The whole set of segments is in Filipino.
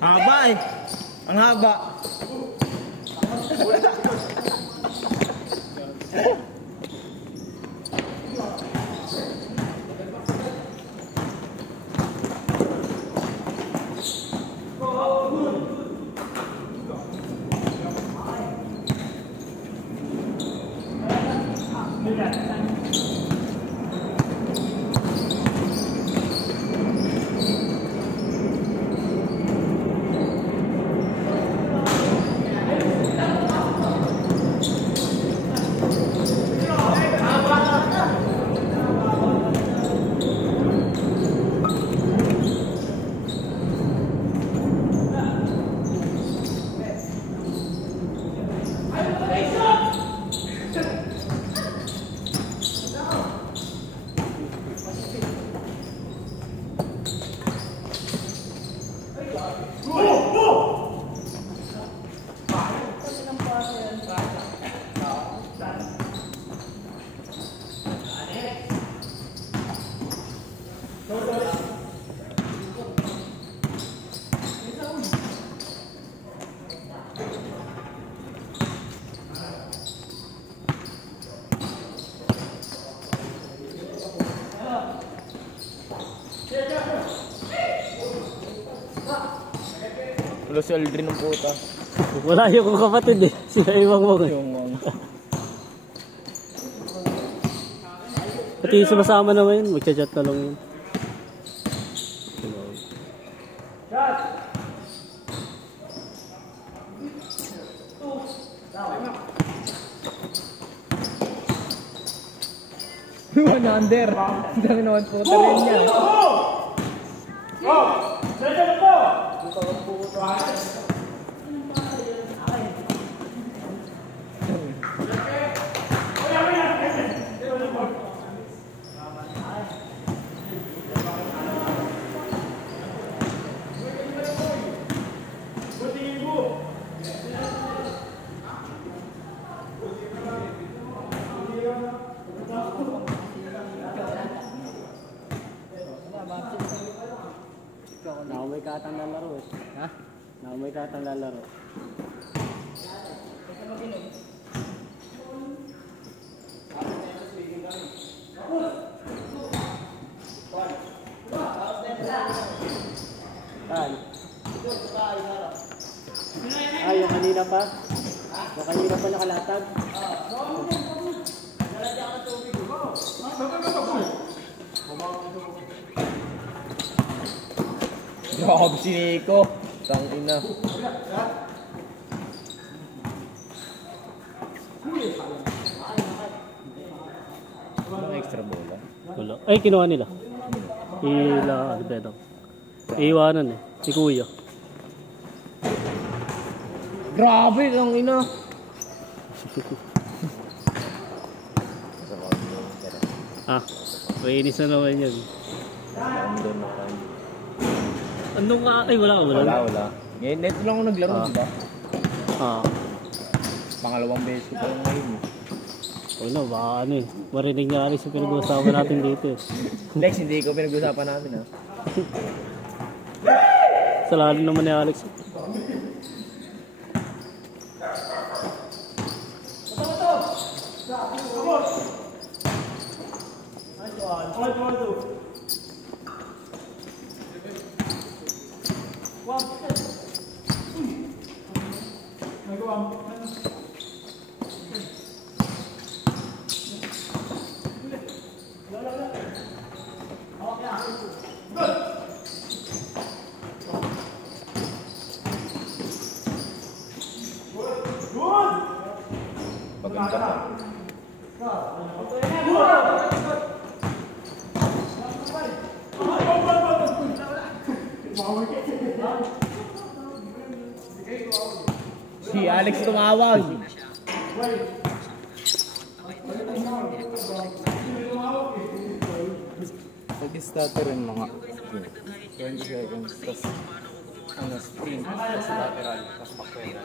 Haba eh. Ang haba. Wala si Aldrin ng puta. Wala yung kapatid eh. Sila iwang mo eh. Pati yung sumasama naman yun. Magchat-chat na lang yun. Under. Dami naman puta rin yan. Naumay katang lalaro eh. Ha? Naumay katang lalaro. Ay, yung kanina pa? Yung kanina pa nakalatag? Grabe si Nico. Tangina. Walang extra bola. Wala. Ay, kinuha nila. Ano ba ito? Iiwanan eh. Si Kuya. Grabe, tangina. Mainis na naman yan. Anong ka? Ay, wala. Ngayon, neto lang ako naglaro, diba? Pangalawang beses ko lang ngayon. Wala, baka ano eh. Marinig niya Alex sa pinag-uusapan natin dito eh. Lex, hindi ko pinag-uusapan natin ha. Salarin naman ni Alex. Si Alex tumawag. Pag-starter rin mga 20 seconds, tapos ano, spin, tapos lateral, tapos backward.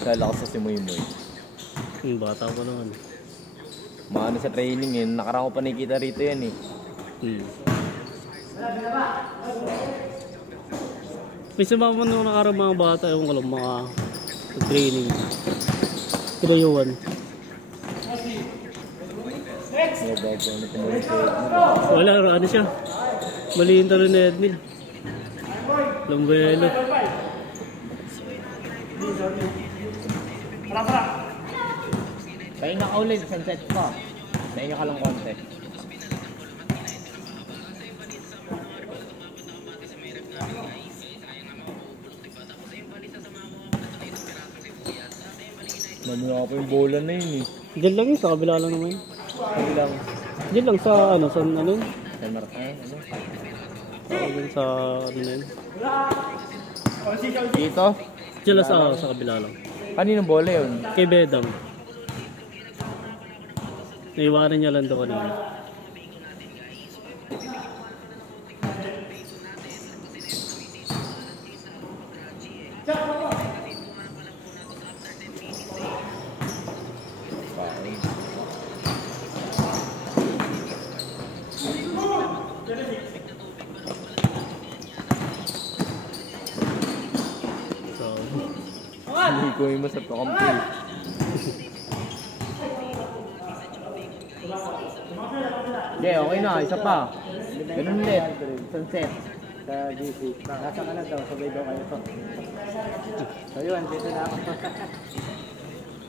Kala ko sa si Muy Muy. Bata pa naman. Maano sa training eh. Nakaraan ko pa nakikita rito yan eh. May sumama nung nakarang mga bata, yung walang mga training. Tinayuan. Wala, ano siya? Mali yung talo ni Edmil. Lambelo. Pahinga ka ulit, sunset pa. Pahinga ka lang konti. Mamaya ko yung bola na yun eh. Diyan lang yun, sa kabila lang naman. Hindi lang. Diyan lang sa ano, sa ano? San Martin, ano? Diyan sa ano na yun. Dito? Diyan lang sa kabila lang. Kaninong bola yun? Kay Bedam. Naiwanan niya lang doon kanina. Hindi ko yung masap na kampi. Okay, okay na. Isa pa. Ganun ulit. Sunset. Sa GC. Nasa ka na daw, sabay daw kayo to. So yun, dito na ako.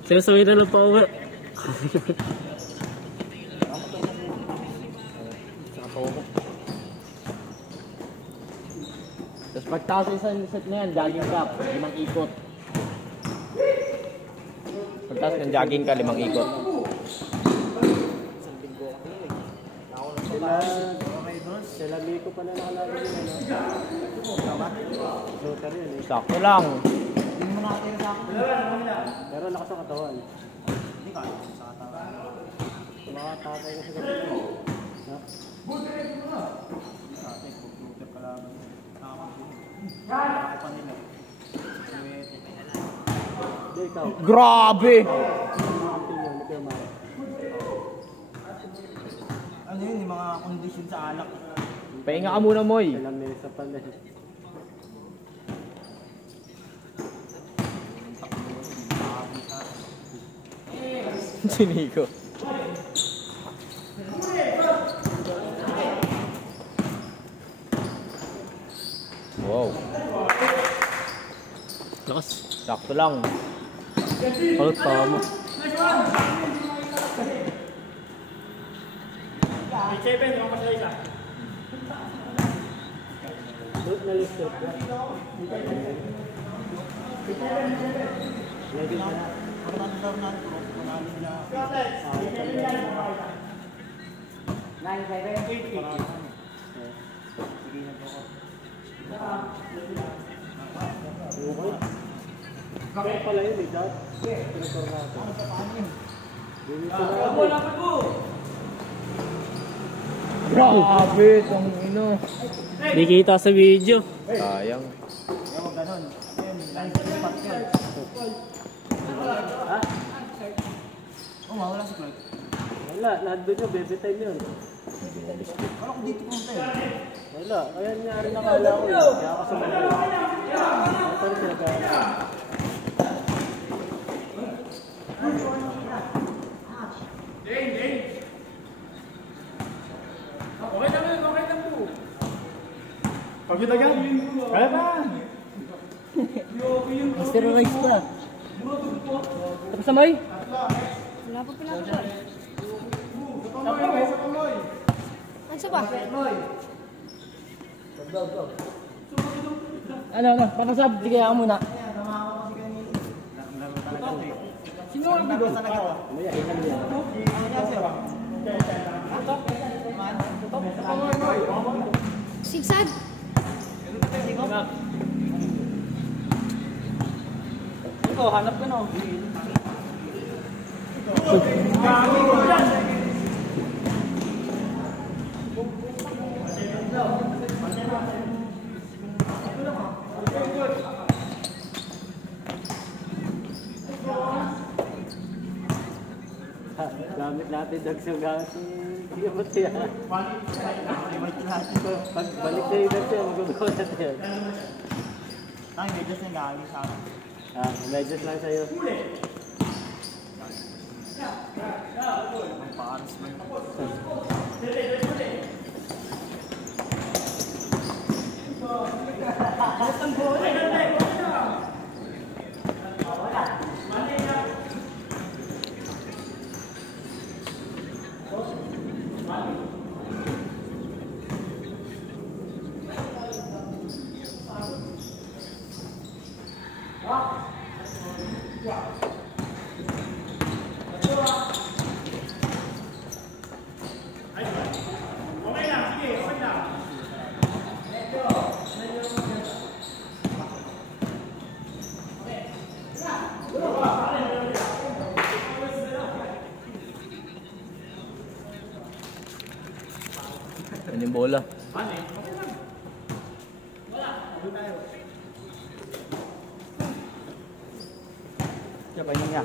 Sinasaway na lang pa uwi. Tapos pagtaas sa isang set na yan, jogging ka. 5 ikot. Pagtas ng jogging ka, 5 ikot. Sila Miko pala nakalagay yun. Tama? Floater yun eh. Sakto lang. Pero lakas ang katawan. Hindi ka, sa katawan. Tumakatapay ka sa katawan. Ha? Floater ka lang. Nakakapag nila. Hindi, ikaw. Grabe! Ano yun, yung mga kondisyon sa alak. Pahinga ka muna, Moy. Ilang mesa pala. Si Nico. Wow. Lakas. Sakto lang. Oh, tama. Bakit pala yun eh, Dad? Pinagkor natin. Grabe, itong ino. Di kita sa video. Sayang. Ewan ganon. Ayun, line sa spot Wala, nandun yung baby time yun. Wala, kaya niya rin nakala ko yun. Kaya ako sumagot. Ito rin sila. Pagkita ka? Kaya na! Mr. Rice pa. Tapos na may? Wala pa pala ako. Ano sa ba? Ano, pakasab. Sige, ako muna. Sino ang bigo sa nagawa? Sigsag? Ito, hanap ko na. Gamit natin dagsang gamit. Hindi mo siya. Pag balik na yun natin, magagawa natin yan. Ay, medyo sa gamit sa akin. Medyas lang sa'yo. Paaras mo. Yan yung bola. Siya pa yun nga.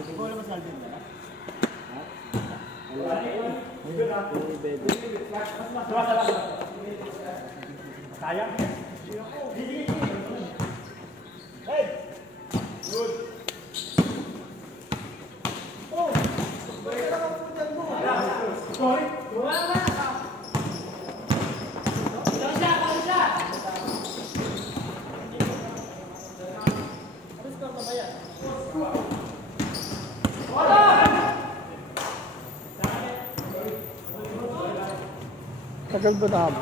Tagal ba na ako?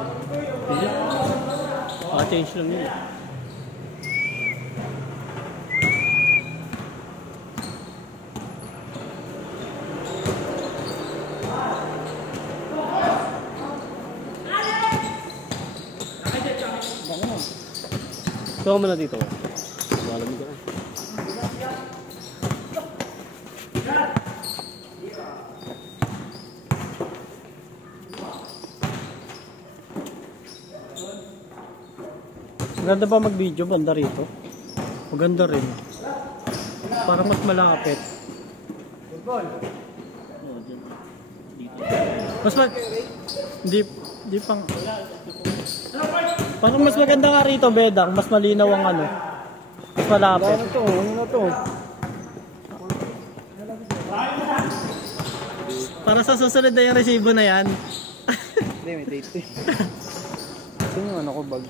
Hindi. Change lang yun. Ito mo na dito. Malamig ka. Maganda ba mag-video? Banda rito? Maganda rin. Parang mas malapit. Mas Hindi pang... Parang mas maganda nga rito, Bedang. Mas malinaw ang ano. Mas malapit. Ano na to? Para sa susunod na yung resibo na yan. Hindi, may date eh. Ito yung ano ko bag.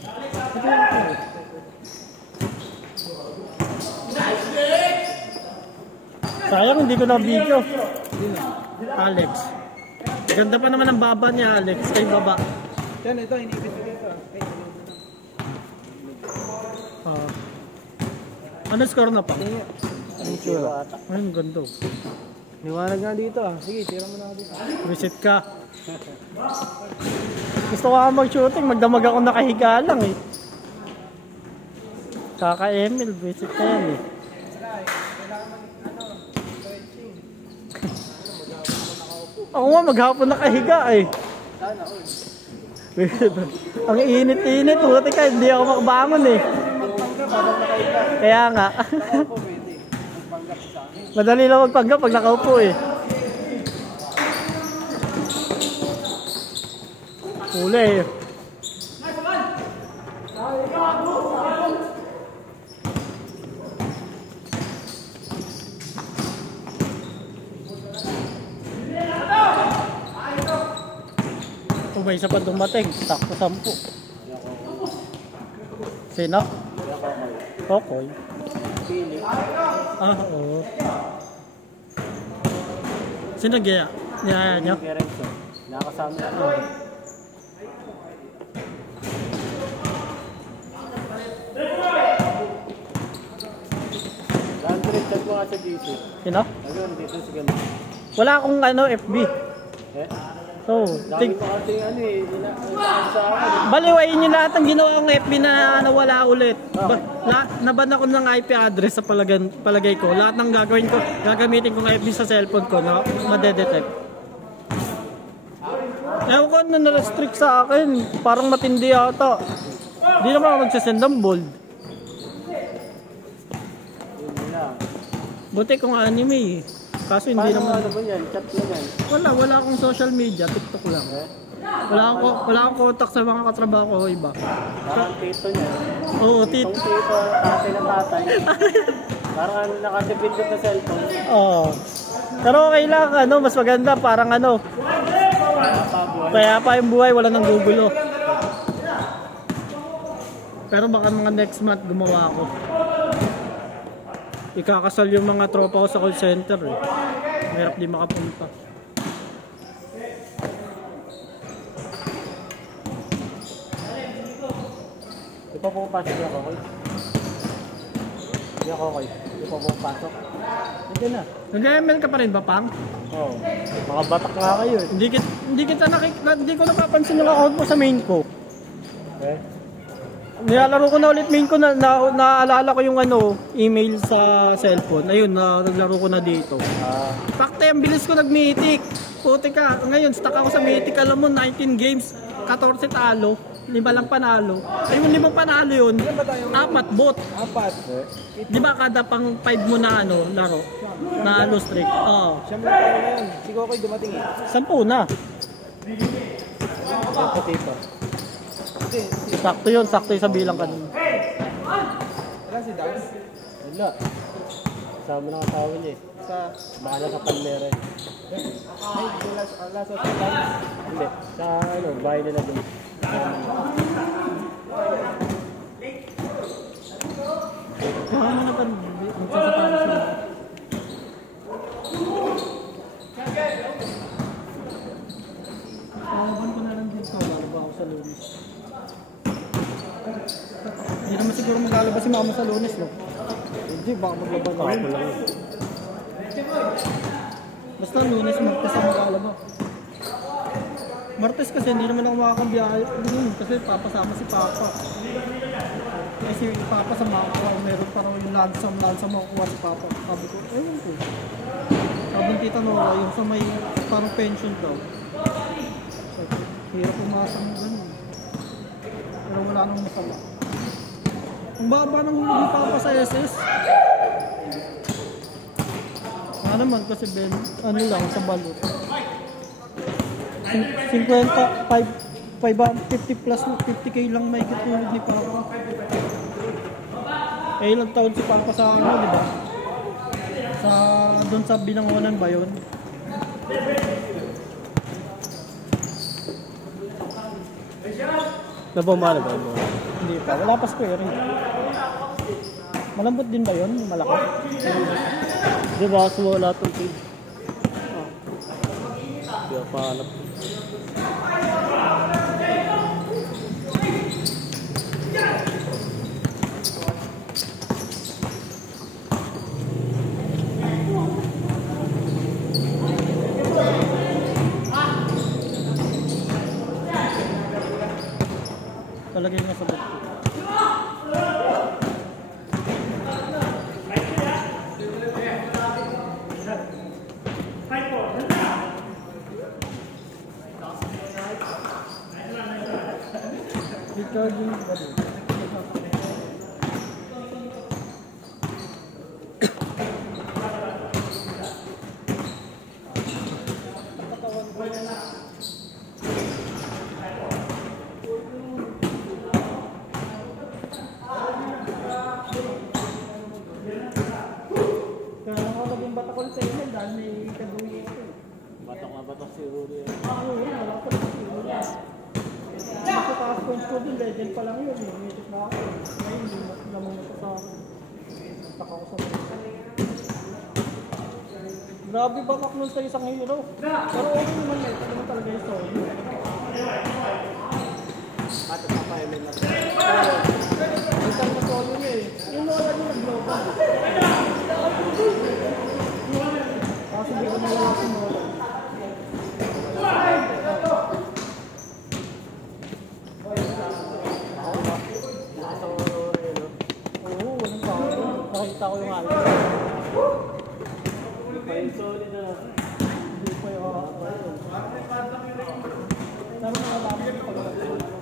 Sayang, hindi ko na video. Alex. Ganda pa naman ang baba niya, Alex. Kay baba. Yan, ito, inipit ko dito. Ano score na pa? Ang sure. Ayun, ganda. Liwanag nga dito ah. Sige, tira mo na ako dito. Reset ka. Gusto ko nga mag-shooting. Magdamag ako nakahiga lang eh. Kaka Emil, visit ka yan eh. Ako nga, maghapon nakahiga eh. Ang init-init. Buti ka, hindi ako makabangon eh. Kaya nga. Madali lang magpanggap pag nakaupo eh. Huli eh. May isa pa dumating, sakto 10. Sino? Kokoy. Ah, oo. Sino gaya? Niyaya nyo? Nakasama ko. Chat mo nga sa GC. Sino? Ayun, dito si Ganda. Wala akong FB. Eh? Oh, Dami pa kasi sa akin. baliwain nyo lahat ang ginawa kong FB na nawala ulit. Naban ako ng IP address sa palagay ko. Lahat ng gagawin ko, gagamitin kong FB sa cellphone ko na madedetect. Ewan ko ano na-restrict sa akin. Parang matindi yata. Di naman ako nagsasend ng bold. Buti kong anime eh. Kaso hindi naman. Ano ba yan? Chat mo yan? Wala akong social media, TikTok lang. Wala akong contact sa mga katrabaho ko iba. Parang tito niya. Oo, Itong tito, tatay na tatay. Parang nakatipindot na cellphone. Oo. Pero okay lang, mas maganda, parang kaya pa yung buhay, wala nang gugulo. Pero baka mga next month gumawa ako. Ikakasal yung mga tropa ko sa call center eh. Mahirap di makapunta. Di pa pumapasok ako, Koy. Di ako, Koy. Di pa pumapasok. Hindi na. Nag-ML ka pa rin ba, Pang? Oo. Mga batak nga kayo eh. Hindi ko napapansin yung account mo sa main ko. Eh? Nilalaro ko na ulit main ko naalala ko yung email sa cellphone. Ayun, naglaro ko na dito. Pakte, ang bilis ko nag-mythic. Puti ka, ngayon stuck ako sa mythic. Alam mo, 19 games, 14 talo, 5 lang panalo. Ayun, 5 panalo yun, 4 bot. 4? Di ba kada pang 5 mo na laro? Na streak? Oo. Siyempre na yun. Siguro ko'y dumating eh. 10 na. Yung puti pa. Sakto yun, sakto yung sa bilang kanina. Wala si Dax? Wala. Kasama na katawan niya eh. Baka nasa Palmera eh. Ay, wala sa Dax? Hindi. Sa bahay nila dun. Kaya ano na ba? Magsasapalo sila. Palaban ko na lang dito. Lalaba ako sa Lunes. Hindi naman siguro maglalaba si Mama sa Lunes, no? Hindi, baka maglaban ako lang. Basta Lunes, Martes ang maglalaba. Martes kasi hindi naman ako makakabiyahe. Kasi papasama si Papa. Kasi si Papa sa makakuha, meron parang yung lansam makukuha si Papa. Sabi ko, ewan ko. Sabi ng Tita Nora, yung sa may parang pension daw. Hirap umasa mo ganun. Pero wala nang masama. Ang baba ng huli ni Papa sa SS. Ano naman kasi lang sa balot. 50 plus 50k lang may kitulog ni Papa. Eh ilang taon si Papa sa di ba? Doon sa Binangonan ba yun? Nabumala ba mo? Hindi pa, wala pa square eh. Malambot din ba yun? Yung malaki? Di ba kasi wala itong feed? Di ba pahanap? Talagay nga sa book. Ito nga ba ito si Uri? Wala pa rin siguro. Sa taas points ko din, legend pa lang yun. Mythic na ako. Ngayon, hindi lamang na sa akin. Taka ko sa mga. Grabe bakak nun sa isang hero. Pero okay naman eh. Ito naman talaga yung story. At ito pa yung na. Isang na solo niya eh. Yung wala niya nag-global. Kasi hindi ko nawala si Mola. Oo, walang tao. Nakita ko yung alta. May solid na. Hindi pa yung Sabi na malapit yung pag-alta.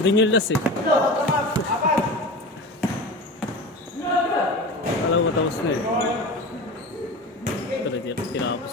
Ring yung last eh. Alam mo, tapos na eh. Pero tinapos.